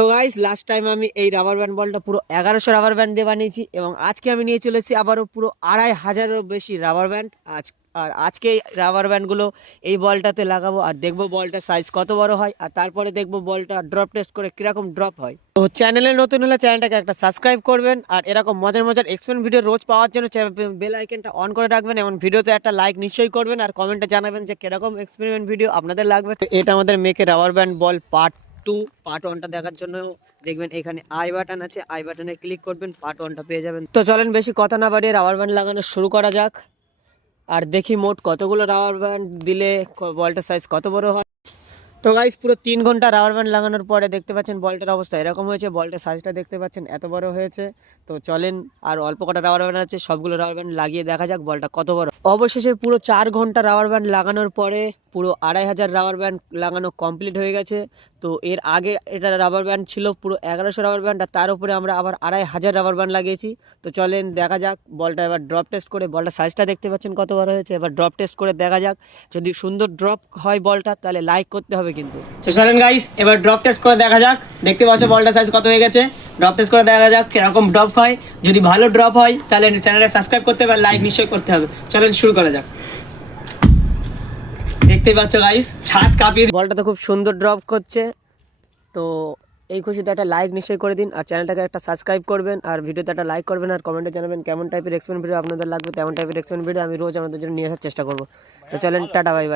তো guys last time আমি এই রাবার ব্যান্ড বলটা পুরো 1100 রাবার ব্যান্ড দিয়ে বানিয়েছি এবং আজকে আমি নিয়ে চলে এসেছি আবারও পুরো 2500-এরও বেশি রাবার ব্যান্ড। আর আজকে এই রাবার ব্যান্ডগুলো এই বলটাতে লাগাবো আর দেখবো বলটার সাইজ কত বড় হয়, আর তারপরে দেখবো বলটা ড্রপ টেস্ট করে কিরকম ড্রপ হয়। তো চ্যানেলে নতুন হলে চ্যানেলটাকে একটা সাবস্ক্রাইব করবেন, আর এরকম মজার মজার এক্সপেরিমেন্ট ভিডিও রোজ পাওয়ার জন্য বেল আইকনটা অন করে রাখবেন এবং ভিডিওতে একটা লাইক নিশ্চয়ই করবেন আর কমেন্টে জানাবেন যে কিরকম এক্সপেরিমেন্ট ভিডিও আপনাদের লাগবে। তো এটা আমাদের মেকে রাবার ব্যান্ড বল পার্ট 1টা দেখার জন্য দেখবেন এখানে আই বাটন আছে, আই বাটনে ক্লিক করবেন, পার্ট 1টা পেয়ে যাবেন। তো চলেন বেশি কথা না বাড়িয়ে রাবার ব্যান্ড লাগানো শুরু করা যাক আর দেখি মোট কতগুলো রাবার ব্যান্ড দিলে বলটার সাইজ কত বড় হয়। তো গাইস পুরো 3 ঘন্টা রাবার ব্যান্ড লাগানোর পরে দেখতে পাচ্ছেন বলটার অবস্থা এরকম হয়েছে, বলটার সাইজটা দেখতে পাচ্ছেন এত বড় হয়েছে। তো চলেন আর অল্প কটা রাবার ব্যান্ড আছে, সবগুলো রাবার ব্যান্ড লাগিয়ে দেখা যাক বলটা কত বড়। অবশেষে পুরো 4 ঘন্টা রাবার ব্যান্ড লাগানোর পরে পুরো 2500 রাবার ব্যান্ড লাগানো কমপ্লিট হয়ে গেছে। তো এর আগে এটা রাবার ব্যান্ড ছিল পুরো 1100 রাবার ব্যান্ড, আর তার উপরে আমরা আবার 2500 রাবার ব্যান্ড লাগিয়েছি। তো চলেন দেখা যাক বলটা এবার ড্রপ টেস্ট করে, বলটা সাইজটা দেখতে পাচ্ছেন কত বড় হয়েছে, এবার ড্রপ টেস্ট করে দেখা যাক। যদি সুন্দর ড্রপ হয় বলটা তাহলে লাইক করতে হবে কিন্তু। তো চলেন গাইস এবার ড্রপ টেস্ট করে দেখা যাক। দেখতে পাচ্ছ বলটা সাইজ কত হয়ে গেছে, ড্রপ টেস্ট করে দেখা যাক কিরকম ড্রপ হয়। যদি ভালো ড্রপ হয় তাহলে চ্যানেলে সাবস্ক্রাইব করতে হবে, লাইক নিশ্চয়ই করতে হবে। চলেন শুরু করা যাক। দেখতেই পাচ্ছ গাইস ছাদ কাঁপিয়ে বলটা তো খুব সুন্দর ড্রপ করছে। তো এই খুশিতে একটা লাইক নিশ্চয়ই করে দিন আর চ্যানেলটাকে একটা সাবস্ক্রাইব করবেন আর ভিডিওতে একটা লাইক করবেন আর কমেন্টে জানাবেন কেমন টাইপের এক্সপেরিমেন্ট ভিডিও আপনাদের লাগবে। তেমন টাইপের এক্সপেরিমেন্ট ভিডিও আমি রোজ আপনাদের জন্য নিয়ে আসার চেষ্টা করবো। তো চলেন টাটা বাই বাই।